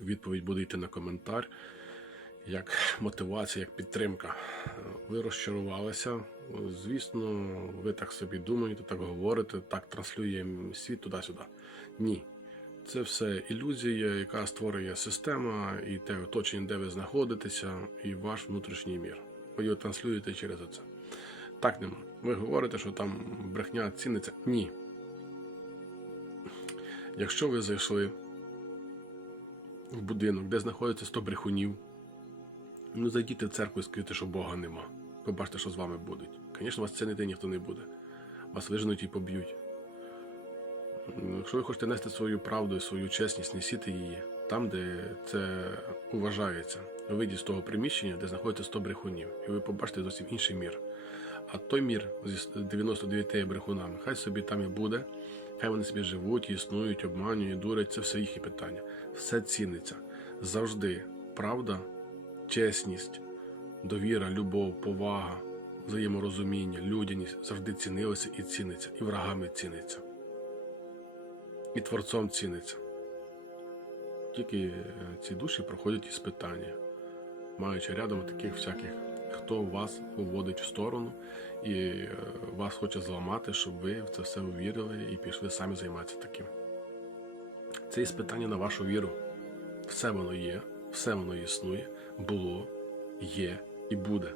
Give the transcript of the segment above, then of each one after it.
Відповідь буде йти на коментар, як мотивація, як підтримка. Ви розчарувалися. Звісно, ви так собі думаєте, так говорите, так транслює світ туди-сюди. Ні. Це все ілюзія, яка створює система і те оточення, де ви знаходитеся, і ваш внутрішній мір. Ви його транслюєте через це. Так нема. Ви говорите, що там брехня ціниться. Ні. Якщо ви зайшли в будинок, де знаходиться 100 брехунів, ну зайдіть в церкву і скажіть, що Бога нема. Побачите, що з вами будуть. Звісно, вас цінити ніхто не буде. Вас виженуть і поб'ють. Ну, Якщо ви хочете нести свою правду і свою чесність, несіть її там, де це вважається. Вийдіть з того приміщення, де знаходиться 100 брехунів, і ви побачите зовсім інший мір. А той мір зі 99 брехунами, хай собі там і буде, хай вони собі живуть, існують, обманюють, дурять, це все їхні питання. Все ціниться. Завжди правда, чесність, довіра, любов, повага, взаєморозуміння, людяність завжди цінилися і ціниться, і врагами ціниться. І творцом ціниться. Тільки е, ці душі проходять іспитання, маючи рядом таких всяких, хто вас уводить в сторону і е, вас хоче зламати, щоб ви в це все увірили і пішли самі займатися таким. Це іспитання на вашу віру. Все воно є, все воно існує, було, є і буде.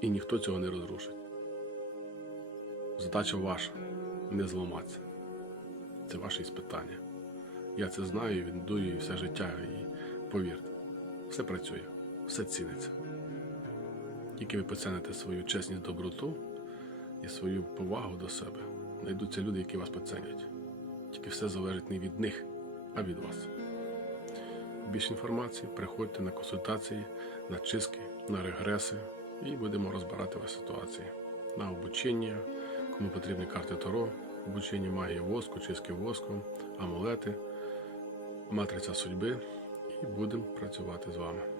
І ніхто цього не розрушить. Задача ваша не зламатися. Це ваше іспитання. Я це знаю, і віддую все життя. І повірте, все працює, все ціниться. Тільки ви поціните свою чесність, доброту і свою повагу до себе. Знайдуться люди, які вас поцінять. Тільки все залежить не від них, а від вас. Більше інформації приходьте на консультації, на чистки, на регреси і будемо розбирати вас ситуації. На обучення, кому потрібні карти Таро, обучення магії воску, чистки воском, амулети, матриця судьби і будемо працювати з вами.